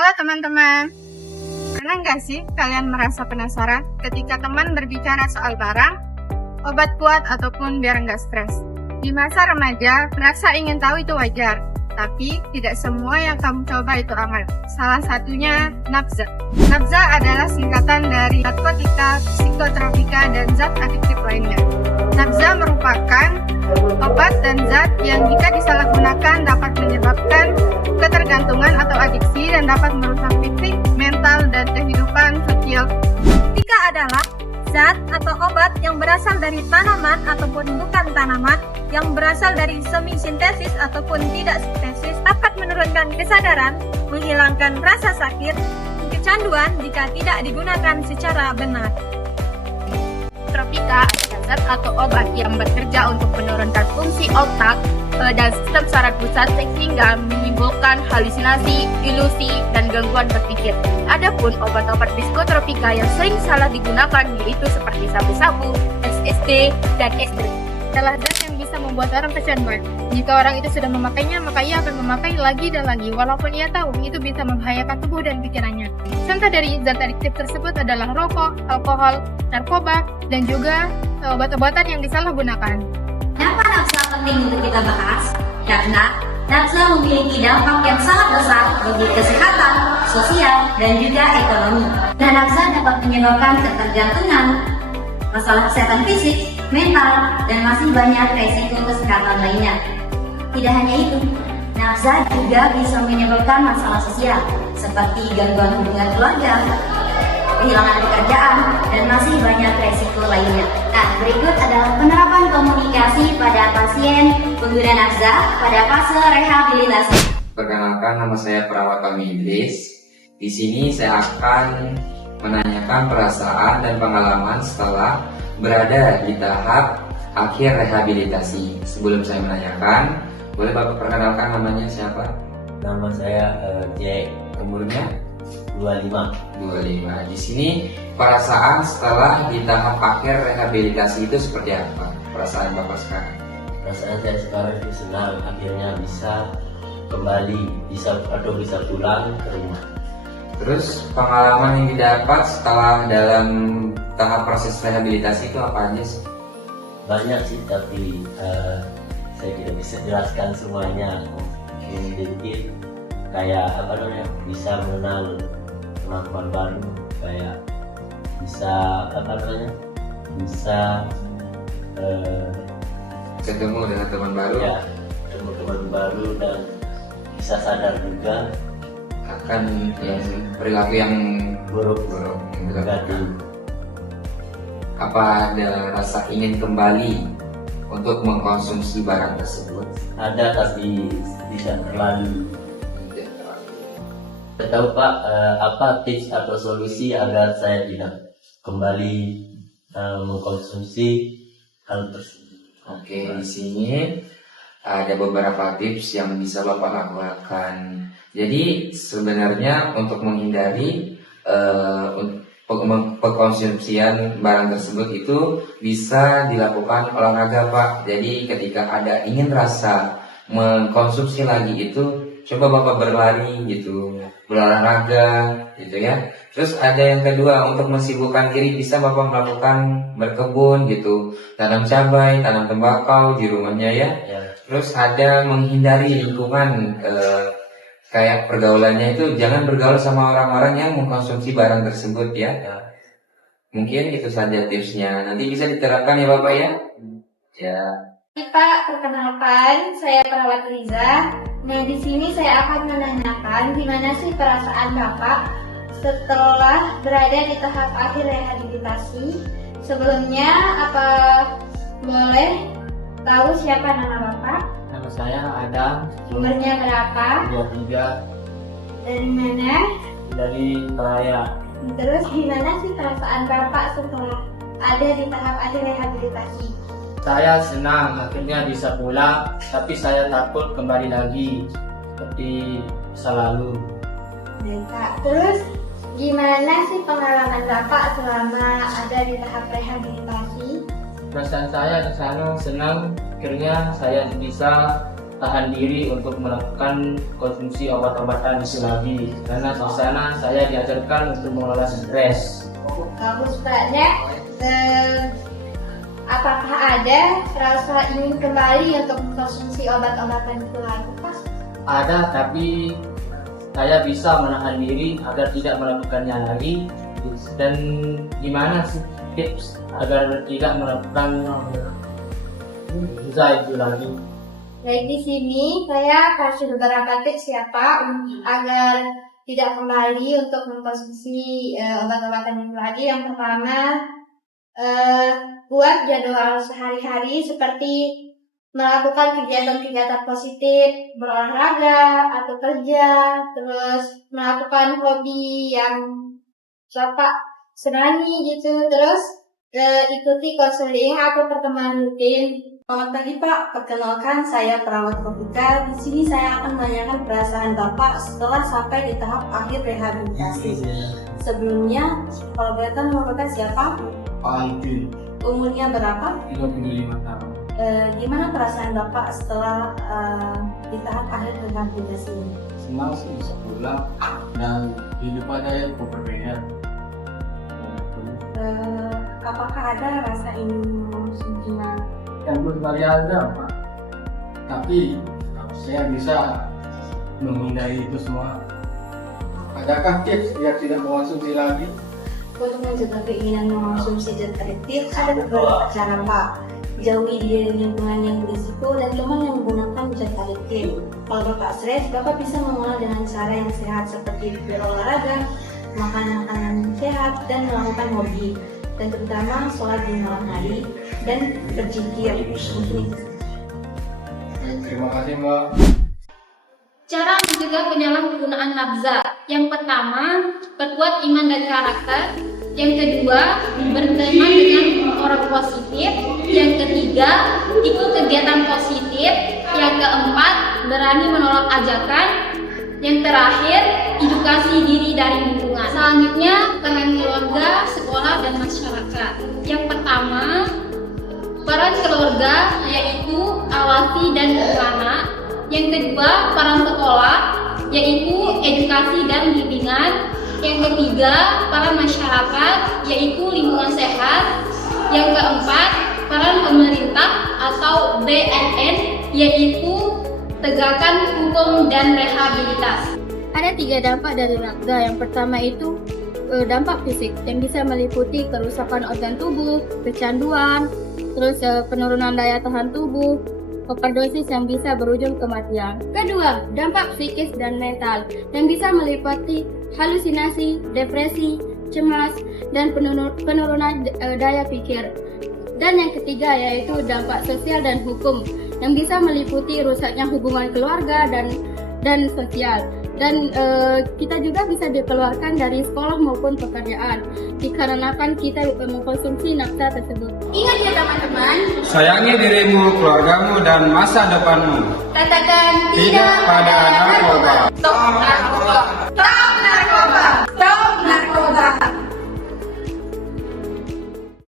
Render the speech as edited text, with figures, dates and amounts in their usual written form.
Halo teman-teman, pernah nggak sih kalian merasa penasaran ketika teman berbicara soal barang, obat kuat ataupun biar nggak stres? Di masa remaja, merasa ingin tahu itu wajar, tapi tidak semua yang kamu coba itu aman. Salah satunya nafza. Nafza adalah singkatan dari narkotika, psikotropika, dan zat adiktif lainnya. Nafza merupakan obat dan zat yang jika disalahgunakan dapat menyebabkan ketergantungan atau adiksi dan dapat merusak fisik, mental, dan kehidupan sosial. Narkotika adalah zat atau obat yang berasal dari tanaman ataupun bukan tanaman, yang berasal dari semi-sintesis ataupun tidak sintesis, dapat menurunkan kesadaran, menghilangkan rasa sakit, kecanduan jika tidak digunakan secara benar. Tropika adalah zat atau obat yang bekerja untuk menurunkan fungsi otak dan sistem saraf pusat sehingga menimbulkan halusinasi, ilusi, dan gangguan berpikir. Adapun obat-obat psikotropika yang sering salah digunakan yaitu seperti sabu-sabu, LSD, dan ekstrik adalah zat yang bisa membuat orang kecanduan. Jika orang itu sudah memakainya, maka ia akan memakai lagi dan lagi, walaupun ia tahu itu bisa membahayakan tubuh dan pikirannya. Contoh dari zat adiktif tersebut adalah rokok, alkohol, narkoba, dan juga obat-obatan yang disalahgunakan. Kenapa nafsa penting untuk kita bahas? Karena nafsa memiliki dampak yang sangat besar bagi kesehatan, sosial, dan juga ekonomi. Dan nafsa dapat menyebabkan ketergantungan, masalah kesehatan fisik, mental, dan masih banyak resiko kesehatan lainnya. Tidak hanya itu, nafsa juga bisa menyebabkan masalah sosial seperti gangguan hubungan keluarga, kehilangan pekerjaan, dan masih banyak resiko lainnya. Nah, berikut adalah penerapan komunikasi pada pasien pengguna nafza pada fase rehabilitasi. Perkenalkan, nama saya Perawat Fahmi Idris. Di sini saya akan menanyakan perasaan dan pengalaman setelah berada di tahap akhir rehabilitasi. Sebelum saya menanyakan, boleh Bapak perkenalkan namanya siapa? Nama saya Jack, Umurnya 25. 25. Di sini perasaan setelah di tahap akhir rehabilitasi itu seperti apa? Perasaan Bapak sekarang? Perasaan saya sekarang itu senang, akhirnya bisa kembali, bisa pulang ke rumah. Terus pengalaman yang didapat setelah dalam tahap proses rehabilitasi itu apa aja sih? Banyak sih, tapi saya tidak bisa jelaskan semuanya. Sedikit kayak bisa mengenal teman-teman baru, kayak bisa Ketemu dengan teman baru? ya teman-teman baru, dan bisa sadar juga Akan perilaku yang buruk yang ganti. Apa ada rasa ingin kembali untuk mengkonsumsi barang tersebut? Ada, tapi tidak terlalu. Saya tahu Pak, apa tips atau solusi agar saya tidak kembali mengkonsumsi hal tersebut? Oke, di sini ada beberapa tips yang bisa Bapak lakukan. Jadi sebenarnya untuk menghindari pengkonsumsian barang tersebut itu bisa dilakukan olahraga Pak. Jadi ketika ada ingin rasa mengkonsumsi lagi itu, coba Bapak berlari gitu, berolahraga gitu ya. Terus ada yang kedua, untuk mensibukkan diri bisa Bapak melakukan berkebun gitu, tanam cabai, tanam tembakau di rumahnya ya. Terus ada menghindari lingkungan kayak pergaulannya itu, jangan bergaul sama orang-orang yang mengkonsumsi barang tersebut ya. Mungkin itu saja tipsnya. Nanti bisa diterapkan ya Bapak ya. Ya. Pak, perkenalkan, saya Perawat Riza. Nah, di sini saya akan menanyakan gimana sih perasaan Bapak setelah berada di tahap akhir rehabilitasi. Sebelumnya, apa boleh tahu siapa nama Bapak? Nama saya Adam, Umurnya berapa? 23, Dari mana? dari Raya. Terus gimana sih perasaan Bapak setelah ada di tahap akhir rehabilitasi? Saya senang akhirnya bisa pulang, tapi saya takut kembali lagi seperti selalu. Baik, Kak. Terus gimana sih pengalaman Bapak selama ada di tahap rehabilitasi? Perasaan saya di sana senang, akhirnya saya bisa tahan diri untuk melakukan konsumsi obat-obatan itu lagi, karena di sana saya diajarkan untuk mengelola stres. Bagus banyak. Apakah ada rasa ingin kembali untuk mengkonsumsi obat-obatan itu lagi, Pak? Ada, tapi saya bisa menahan diri agar tidak melakukannya lagi. Dan gimana sih tips agar tidak melakukan itu lagi? Baik, di sini saya kasih beberapa tips ya Pak agar tidak kembali untuk mengkonsumsi obat-obatan itu lagi. Yang pertama, buat jadwal sehari-hari seperti melakukan kegiatan-kegiatan positif, berolahraga atau kerja, terus melakukan hobi yang Bapak senangi gitu, terus ikuti konseling atau pertemuan rutin. Selamat pagi Pak, perkenalkan saya perawat Komika. Di sini saya akan menanyakan perasaan Bapak setelah sampai di tahap akhir rehabilitasi. Sebelumnya, kalau boleh tahu nama Bapak siapa? Pak Alvin, Umurnya berapa? 35 tahun. Gimana perasaan Bapak setelah di tahap akhir rehabilitasi ini? Senang sih bisa pulang dan kehidupannya berbeda. Apakah ada rasa ingin mengonsumsi Yang belum ada Pak, tapi saya bisa menghindari itu semua. Adakah tips biar tidak mengonsumsi lagi? Untuk mencegah keinginan mengonsumsi zat adiktif, ada beberapa cara Pak. Jauhi diri lingkungan yang berisiko dan teman yang menggunakan zat adiktif. Kalau Bapak stres, Bapak bisa mengolah dengan cara yang sehat seperti berolahraga, makan makanan sehat, dan melakukan hobi. Dan terutama sholat di malam hari dan berzikir. Mungkin itu. Terima kasih Mbak. Cara mencegah penyalahgunaan nafza. Yang pertama, perkuat iman dan karakter. Yang kedua, berteman dengan orang positif. Yang ketiga, ikut kegiatan positif. Yang keempat, berani menolak ajakan. Yang terakhir, edukasi diri dari lingkungan. Selanjutnya, peran keluarga, sekolah, dan masyarakat. Yang pertama, peran keluarga yaitu awasi dan anak. Yang kedua, peran sekolah yaitu edukasi dan bimbingan. Yang ketiga, peran masyarakat yaitu lingkungan sehat. Yang keempat, peran pemerintah atau BNN yaitu tegakkan hukum dan rehabilitasi. Ada 3 dampak dari nafza. Yang pertama itu dampak fisik yang bisa meliputi kerusakan organ tubuh, kecanduan, terus penurunan daya tahan tubuh, overdosis yang bisa berujung kematian. Kedua, dampak psikis dan mental yang bisa meliputi halusinasi, depresi, cemas, dan penurunan daya pikir. Dan yang ketiga yaitu dampak sosial dan hukum yang bisa meliputi rusaknya hubungan keluarga dan sosial. Dan kita juga bisa dikeluarkan dari sekolah maupun pekerjaan dikarenakan kita mengkonsumsi nafza tersebut. Ingat ya teman-teman, sayangi dirimu, keluargamu, dan masa depanmu. katakan Tidak pada narkoba. Stop narkoba.